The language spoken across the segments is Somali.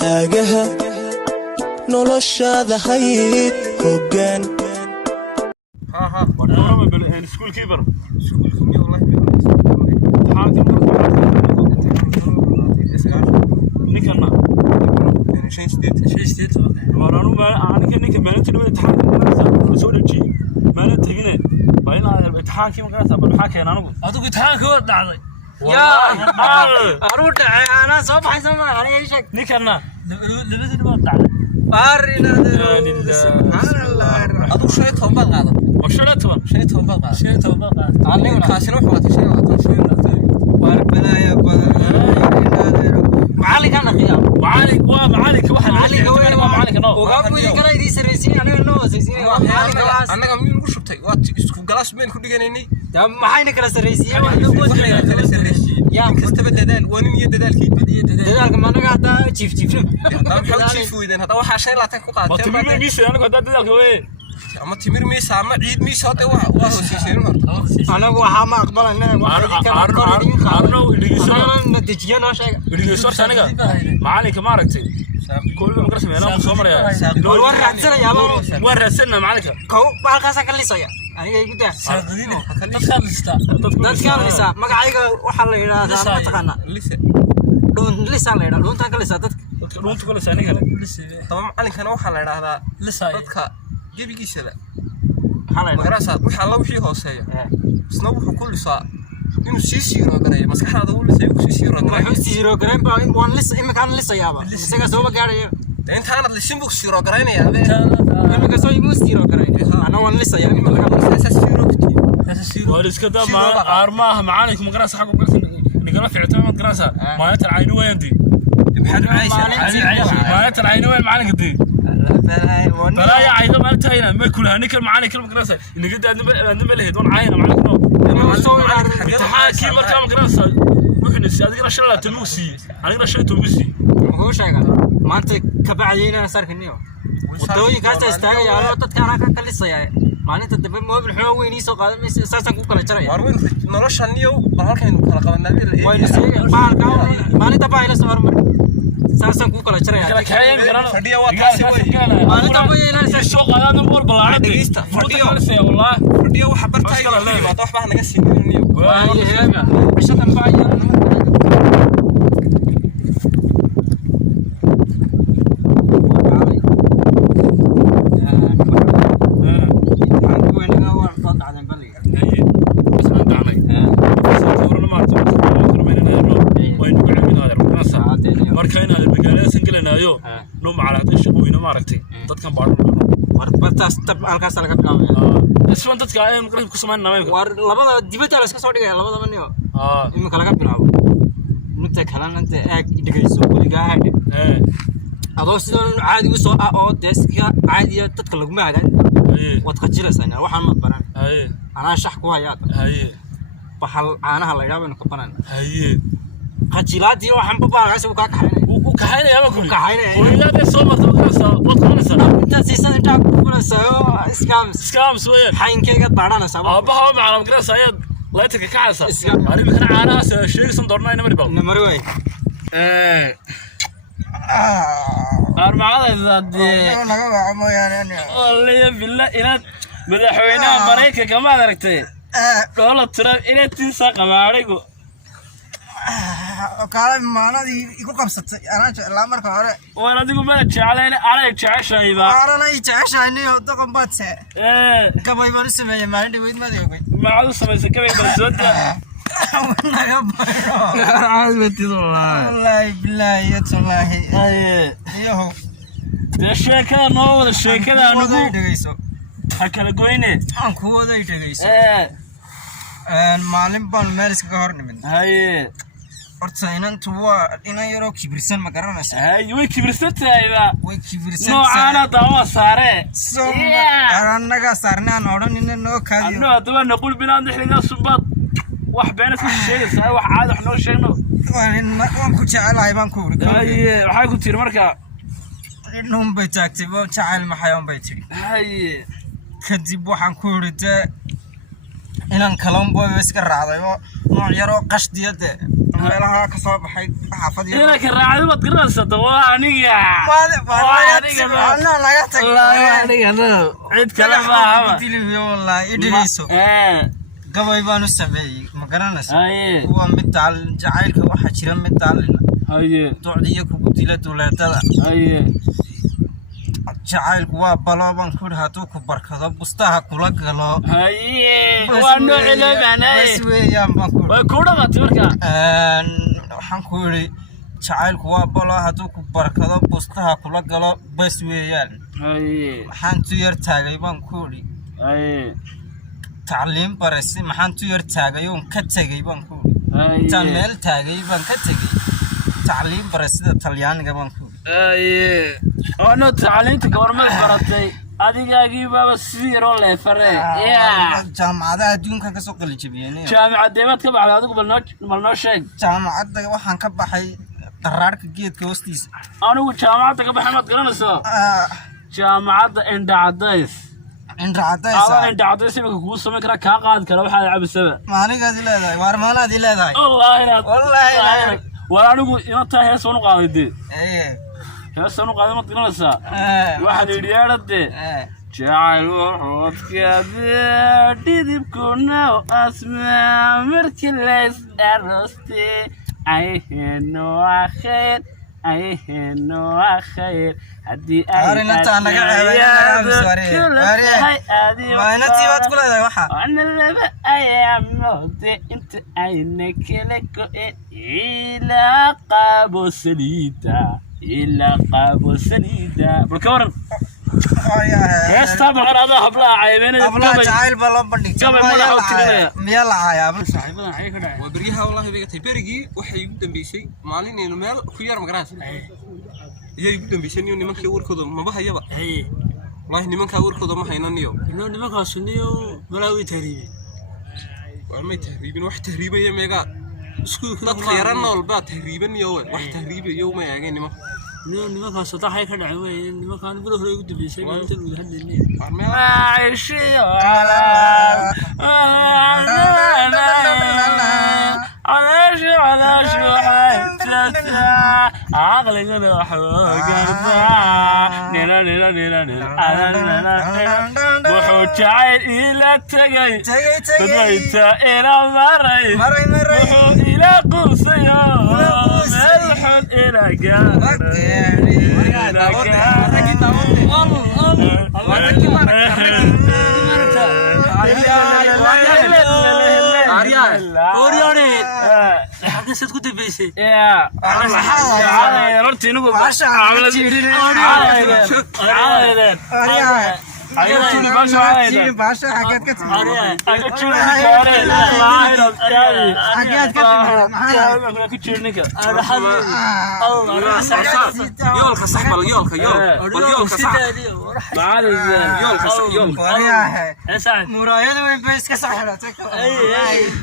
hagaha noloshada hayd hoggaan wadama bal school keeper wallahi nikana shay state waranu ma aanka ninka maalinta dhawaa soo dhaji maalinta tagine bayna imtixaankii markaas bal waxa keenan adigu imtixaanka waa dhacday يا أروح أنا صباح سما أنا إيش نكنا لبدي ما تعال بارينا سبحان الله أدو شيء توبة قاعدة وشلة توبة قاعدة أنا كاسر وحوات شيء وربنا يا معالك أنا خيام معالك واحد معالك نو وقام يقرأ يدي سرسين أنا نو سرسين أنا كمين وشرتي وات إسكو جلاس بين كل جنيني ده ما حين كلا سرسين يا كستبد دال ونمية دال كيد بدية دال كمان أنا قاعد تشيف حاول تشيف ويدن هذا واحد شيء لا تكو قاعد تمير ميس أنا قاعد دال كوي أما تمير ميس أما عيد ميس هذا واه سيسير أنا وها ما أقبل أنا أنا نتيجة ناشة ريجيسور سنة معالك ما ركتي كل ما قرأت ميلا مصمر يا ورثنا يا بابا ورثنا معالك كو بالك سكر لي صيا أنا جاي كده تذكر لسه ما قاعد وحلا يلا ما تقنا لسه لا لون تاكل لسه لون تاكل لسه أنا طبعا أنا كانوا حلا هذا لسه جيبي كيسة حلا مقرأة وحلا وشي هوسية سنوب كل ساعة إنه سيسيرو قريب بس كحد أقول سيسيرو قريب سيسيرو قريب وان لسه إما كان لسه يابا لسه كسبوا قاري أنت أنا اللي سيمبوك سيرو قريب يا أبي أنا كسبوا يموت سيرو قريب أنا وان لسه يعني ما كان لسه سيرو كتير وارس كده ما أرماه معانك مقرأة حقه قرص نقرأ في عتمة مقرأة ما يترعينه وين دي بحد عايشة ما يترعينه وين معانك دي ترى يا عيدا ما انتهينا ما كلها نكر معانك المقرأة إن قد أندم له دون عينه معانك نو امتحانكي markaa maqrasa wuxuu nasiiday rashada taluusi aniga rashada taluusi هو شيء maanta ka bacayna sarkaniyo wadooyinkaas istaagay yaa dadka ana ka lisay maalinta dambe moobil xoog weyn soo qaadan saasan ku kala jaray war weyn noloshaniyo halkaynu kala qabanaa way maalinta baa ila soo mar saasan ku kala jaray kala kaayeen garan fadhiya waa taasi way maalinta baa ila soo qaadan moor balaad dhageysta fadhiya wallahi fadhiya wax bartay wax baa naga siinayniyo waa heeba bishan baa markayna magaalada sangalanayo noo macalaatay shaqooyina ma aragtay dadkan baaran warbartaas tab halkaas laga bilaabay isman dadka ay maqrib ku sameeyaan war labada dibadda la iska soo dhigay labadaba niyo imika laga bilaabo inta kalena inta aag dhigayso waligaa hadhe adoo sidoo caadi u soo oo deeska caadi dadka lagu maagan wad qajilaysan waxaan ma baran ana shax ku hayaa bahal caanaha la yiraahdo ka baran qajilaadi waxaan babaagaas uu ka kaxaynay ama ku kaxaynay hooyada soo martay markaas wad qabanaysa inta siisan inta ku fulasayo scams way xayinkeyga baadhanaysa abaha macalin garasa ayad la tirka kacaysa ari bixin caanaas sheegsan doornaa inama ribo namar way armacada laga waco mooyaane والله بالله إلى مدحوينا بريكة كمان ركتي والله ترى إلى تنسى قماريكو قال ما أنا يقول قمصت أنا لا مرة كاره وأنا تقول ما تشعلين أنا تشعش هيدا أنا يتشعش إني أتوقع باتس كم يبغى نسمع ما عندي وين ما ديوقي ما عاد سمع سكبي برزود والله بالله يتالله يهو الشيء كذا نوع الشيء كذا نقول هكذا قوينه أنكو هذا يتجيس معلم بالمارس كهرني من هاي أرتين أنتوا إنا يروح كبرسان ما قررنا شيء هاي وين كبرسات هاي وين كبرسان نوع أنا دوا صاره أنا كسرنا نورن إنه نو كذي أنا دوا نقول بنا نحن نصبط واحد بيننا كل شيء ساي واحد عاد إحنا وش شيء وين كنت على هاي بنكور هاي وحاجة كنت مركا إنهم بيتكتبوا تعال محيهم بيتي هاي كذب وحنكور ده inaan kalluunboy iska raacdayo nooc yaro qashdiyada meelaha ka soo baxay xaafadii ina ka raacdo mad garanaysa waa aniga ana laga tagay aniga cid kale ma aha dilay wallahi idinayso gabay baan u sameeyay ma garanaysa waa mid jacaylka waxa jira mid daalina docdiyo kugu dilay duleedada jacaylku waa balooban ku haduu ku barkado bustaha kula galo waa nooc leeyahay weeyaan baan ku way ku dhamatay marka waxaan ku yiri jacaylku waa baloo haduu ku barkado bustaha kula galo bas weeyaan waxaan tu yar taagay baan ku yiri تعليم برسي محن تو يرتاغي يوم كتغي بانكو تعمل تاغي بان كتغي تعليم برسي طليان غبانكو انا تعليمت كورمد برتي adigaagii baba siiro le fare jaamacada adduunka ka soo qali jabiyeen jaamacada deebad ka baxday adigu balnoo sheeg jaamacada waxaan ka baxay qaraarka geedka hoostiisa anigu jaamacada ka baxay mad garanayso jaamacada indhacadays indhacadays imika kugu samayn kara kaa qaadi kara waxaad cabisaba maanigaad leedahay waar maanaad leedahay wallahi war anigu inta hees u qaadayde heesan u qaaday mad garanaysaa waxaan yidhi yeedhade jacayl wuxuudkaade dhidibkuna asmaa markii lays aroste ayheno akhayr haddii laba ayaamoode inta ayna kala go'een ilaa qaabo saliida إلا قابو سنيدا بالكورن يستبع هذا هبلا عيبين هبلا جايل بلا بندق ميلا عيا صاحبنا عي كدا وبريها والله بيغتي بريغي waxay ugu dambeysay maalin inuu meel ku yar magaraas ayay ugu dambeysay inuu nimanka warkooda ma bahayaba wallahi nimanka warkooda ma haynaniyo inuu nimankaas niyo malaawi tahriib waa ma tahriibin wax tahriibaya meega isku dadka yaran nool baa tahriiban iyo wax tahriibayo ma yaageen nimanka soo taxay ka dhacay way nimankan bilo hore ugu dambeysay inta uu hadlayay maashi على شو حسيت عقلي وحوقنا نينا نينا نينا نينا وحوجعي إلى تجي بديت إلى مري وحوج إلى قصيا ملحد إلى حدثت كنت بيسي يا انا رنتي نقول باشا باشا حاجات كتير يولك صاحب اليولك يولك صاحب يولك مرايد وين بس كسحلتك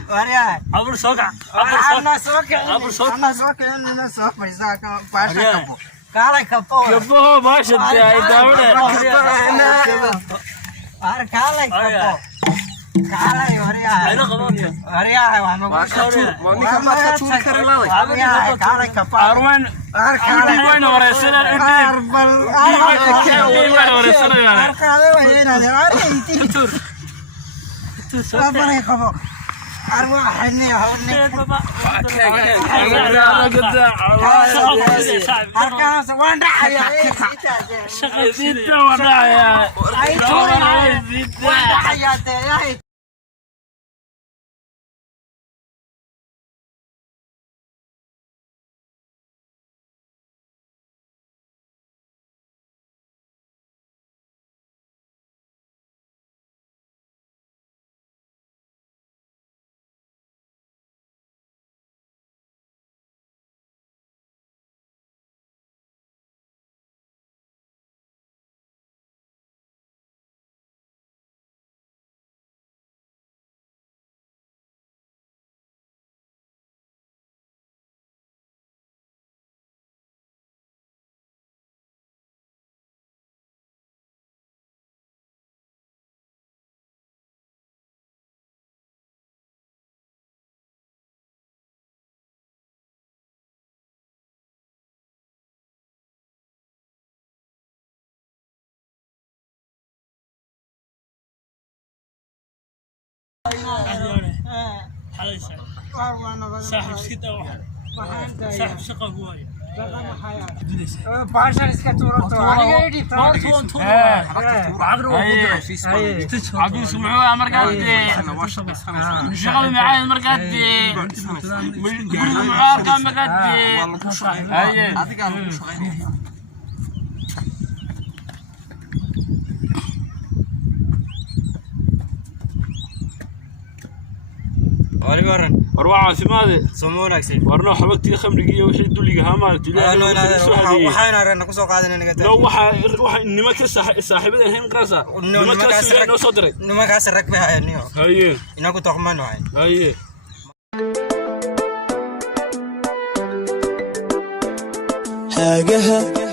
وريا عبر سوقع عبر سوقع انا سوق بيزاك باشا كالي كبو ما شد يا داوله كالي كالي وريا ما كتو كرلاوي كالي كبو اروان وين ورسنا أرواح إني هوني وين راح يا شغل وين راح يا علي صاحب سكتة واحد صاحب شقة هواي باشا اسكتورتو انا يدي فاضي عبد يسمعوها مرقد شغل معايا مرقد معاك مرقد هذيك انا مش أروع عاصمة سمونك سيد ورنا حبكتي خمرجية وحي دولي هامال لا وحنا رنا كسو قادنا نقدر لو وح إنما كصاحب الحين قرصة إنما كسر إنه صدري إنما كسر ركبها يعني هاي إنه كنت أخمن واحد هاي حاجها